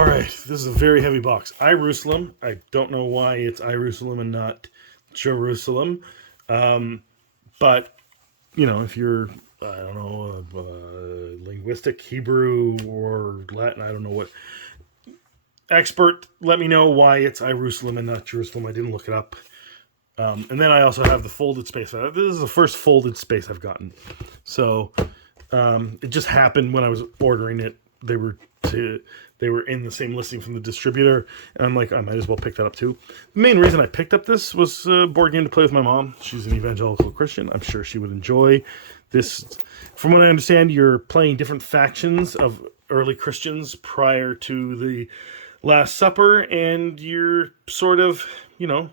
All right, this is a very heavy box. Ierusalem. I don't know why it's Ierusalem and not Jerusalem. But, you know, if you're, I don't know, linguistic, Hebrew or Latin, I don't know what expert, let me know why it's Ierusalem and not Jerusalem. I didn't look it up. And then I also have the folded space. This is the first folded space I've gotten. So it just happened when I was ordering it. They were in the same listing from the distributor, and I'm like, I might as well pick that up too. The main reason I picked up this was a board game to play with my mom. She's an evangelical Christian. I'm sure she would enjoy this. From what I understand, you're playing different factions of early Christians prior to the Last Supper, and you're sort of, you know,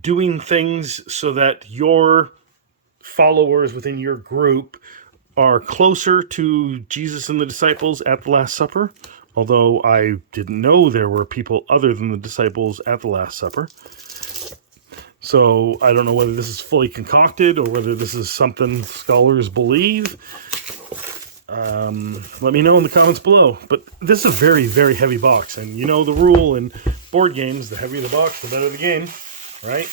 doing things so that your followers within your group are closer to Jesus and the disciples at the Last Supper, although I didn't know there were people other than the disciples at the Last Supper. So I don't know whether this is fully concocted or whether this is something scholars believe. Let me know in the comments below. But this is a very, very heavy box, and you know the rule in board games, the heavier the box, the better the game, right?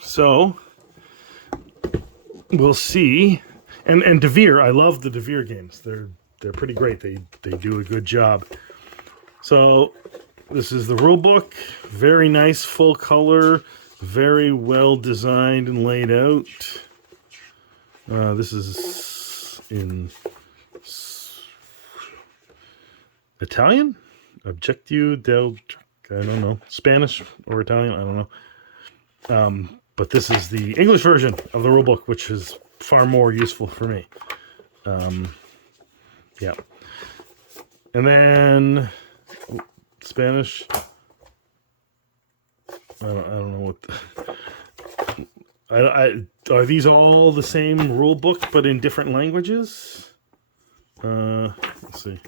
So we'll see. And DeVere, I love the DeVere games. They're pretty great. They do a good job. So this is the rule book. Very nice, full color, very well designed and laid out. This is in Italian? Objectio del, I don't know, Spanish or Italian, I don't know. But this is the English version of the rulebook, which is far more useful for me. Yeah. And then Spanish. I don't know what. Are these all the same rule book but in different languages? Let's see.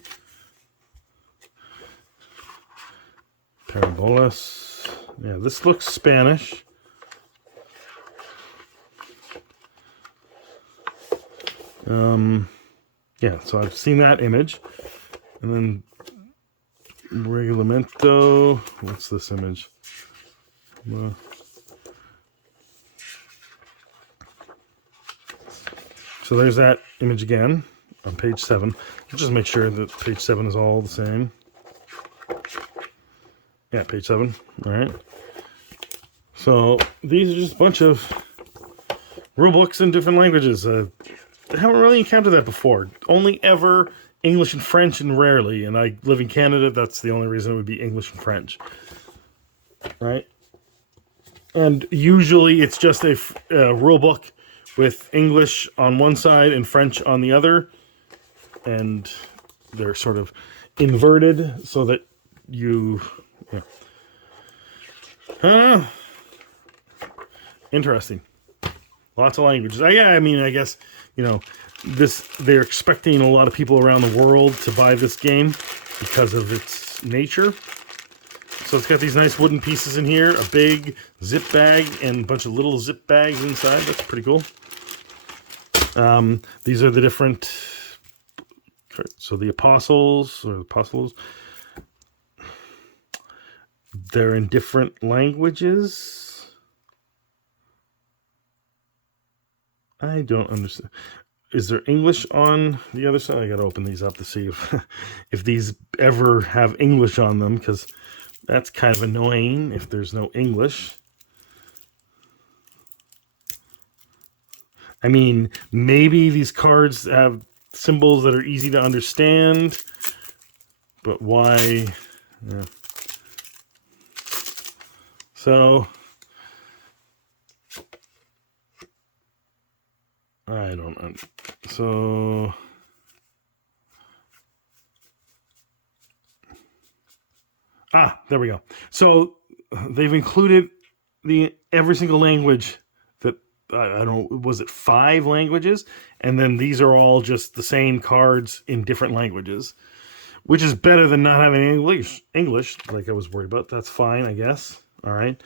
Parabolas. Yeah, this looks Spanish. Yeah, so I've seen that image. And then Regulamento. What's this image? So there's that image again on page 7. I'll just make sure that page 7 is all the same. Yeah, page 7. All right. So these are just a bunch of rule books in different languages. I haven't really encountered that before. Only ever English and French, and rarely. And I live in Canada. That's the only reason it would be English and French. Right? And usually it's just a rule book with English on one side and French on the other. And they're sort of inverted so that you... Yeah. Interesting. Lots of languages. Yeah, I mean, I guess, you know, they're expecting a lot of people around the world to buy this game because of its nature. So it's got these nice wooden pieces in here, a big zip bag, and a bunch of little zip bags inside. That's pretty cool. These are the different... So the apostles, they're in different languages. I don't understand. Is there English on the other side? I gotta open these up to see if these ever have English on them, because that's kind of annoying if there's no English. I mean, maybe these cards have symbols that are easy to understand, but why? Yeah. So I don't know. So there we go. So they've included every single language that I don't know, was it 5 languages? And then these are all just the same cards in different languages, which is better than not having English like I was worried about. That's fine, I guess. All right.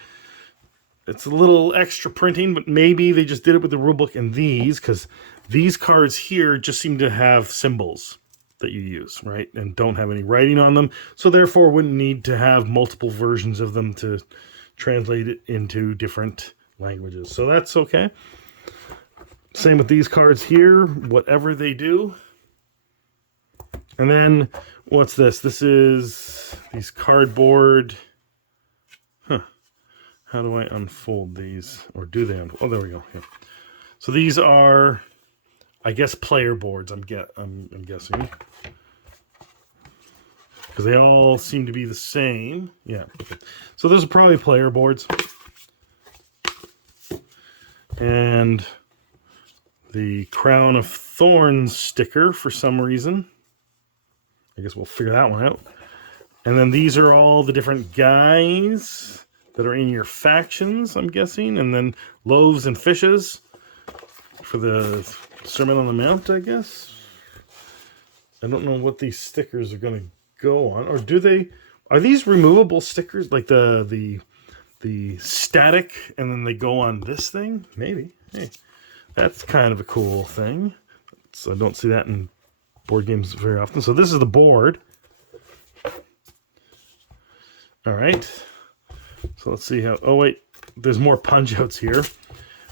It's a little extra printing, but maybe they just did it with the rulebook and these, because these cards here just seem to have symbols. that you use, right? And don't have any writing on them. So therefore wouldn't need to have multiple versions of them to translate it into different languages. So that's okay. Same with these cards here, whatever they do. And then what's this? This is these cardboard. Huh. How do I unfold these? Or do they unfold? Oh, there we go. Yeah. So these are, I guess, player boards, I'm guessing. Because they all seem to be the same. Yeah. Okay. So those are probably player boards. And the Crown of Thorns sticker for some reason. I guess we'll figure that one out. And then these are all the different guys that are in your factions, I'm guessing. And then loaves and fishes for the Sermon on the Mount, I guess. I don't know what these stickers are going to go on. Or do they... Are these removable stickers? Like the static, and then they go on this thing? Maybe. Hey, that's kind of a cool thing. So I don't see that in board games very often. So this is the board. All right. So let's see how... Oh, wait. There's more punch-outs here.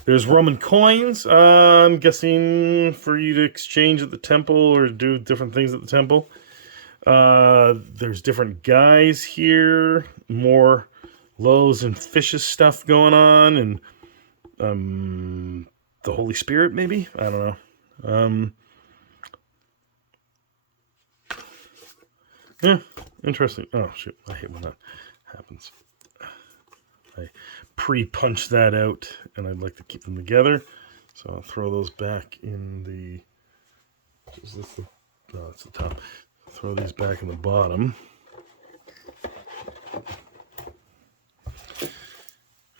There's Roman coins. I'm guessing for you to exchange at the temple or do different things at the temple. There's different guys here. More loaves and fishes stuff going on. And the Holy Spirit, maybe? I don't know. Yeah, interesting. Oh, shoot. I hate when that happens. I pre-punch that out, and I'd like to keep them together. So I'll throw those back in the... Is this the... No, it's the top. Throw these back in the bottom. And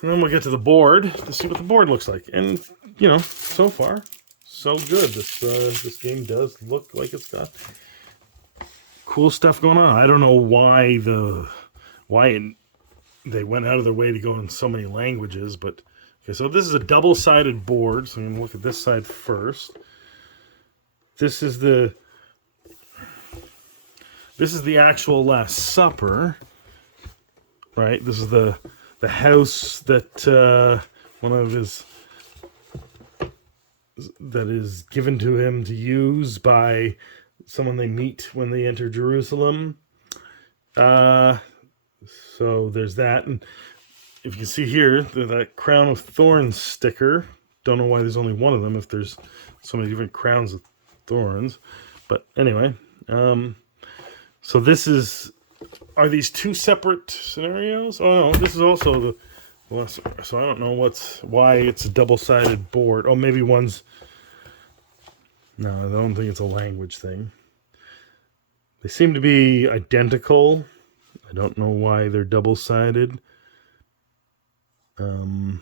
then we'll get to the board to see what the board looks like. And, you know, so far, so good. This game does look like it's got cool stuff going on. I don't know why they went out of their way to go in so many languages, but okay, so this is a double-sided board, so I'm going to look at this side first. This is the actual Last Supper, right? This is the house that one of his that is given to him to use by someone they meet when they enter Jerusalem. So there's that, and if you can see here, that Crown of Thorns sticker. Don't know why there's only one of them if there's so many different crowns of thorns. But anyway, so this is... Are these two separate scenarios? Oh no, this is also the... So I don't know why it's a double-sided board. Oh, maybe one's... No, I don't think it's a language thing. They seem to be identical. I don't know why they're double-sided. Let's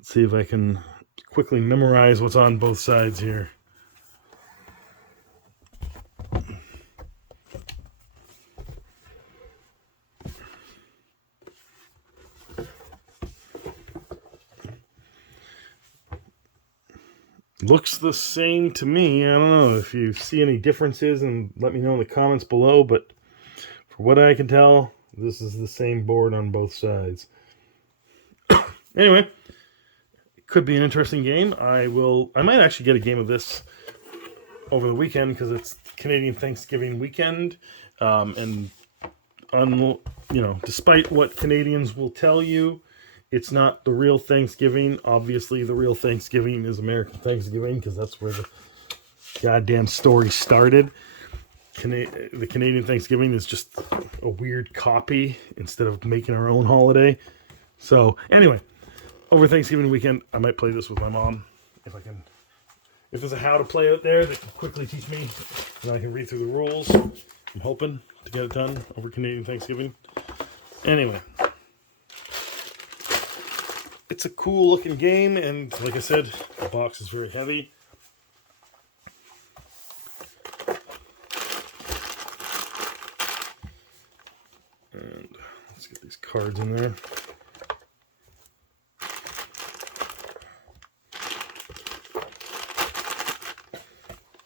see if I can quickly memorize what's on both sides here. Looks the same to me. I don't know if you see any differences, and let me know in the comments below, but for what I can tell, this is the same board on both sides. Anyway, it could be an interesting game. I might actually get a game of this over the weekend because it's Canadian Thanksgiving weekend. Despite what Canadians will tell you, it's not the real Thanksgiving. Obviously, the real Thanksgiving is American Thanksgiving because that's where the goddamn story started. The Canadian Thanksgiving is just a weird copy instead of making our own holiday. So, anyway, over Thanksgiving weekend, I might play this with my mom if I can. If there's a how to play out there that can quickly teach me, and I can read through the rules. I'm hoping to get it done over Canadian Thanksgiving. Anyway, it's a cool looking game, and like I said, the box is very heavy. And let's get these cards in there.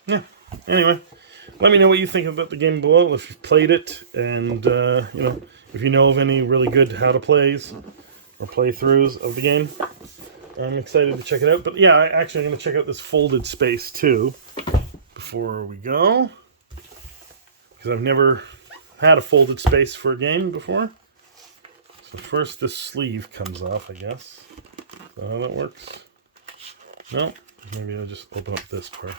Yeah, anyway, Let me know what you think about the game below, if you've played it, and you know, if you know of any really good how to plays or playthroughs of the game. I'm excited to check it out. But yeah, I'm going to check out this folded space too before we go, because I've never had a folded space for a game before. So first this sleeve comes off, I guess. Is that how that works? No? Maybe I'll just open up this part.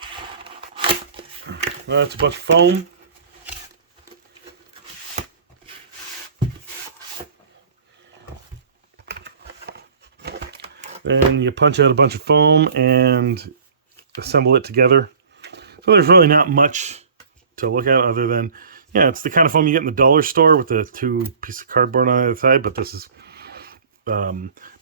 That's a bunch of foam. Then you punch out a bunch of foam and assemble it together. So there's really not much to look at other than, yeah, it's the kind of foam you get in the dollar store with the 2 pieces of cardboard on either side, but this is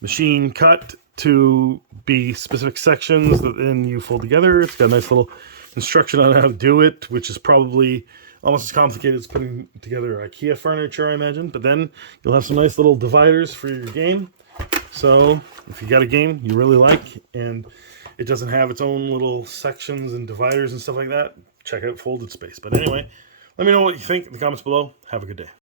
machine cut to be specific sections that then you fold together. It's got a nice little instruction on how to do it, which is probably almost as complicated as putting together IKEA furniture, I imagine. But then you'll have some nice little dividers for your game. So if you got a game you really like and it doesn't have its own little sections and dividers and stuff like that, check out Folded Space. But anyway, let me know what you think in the comments below. Have a good day.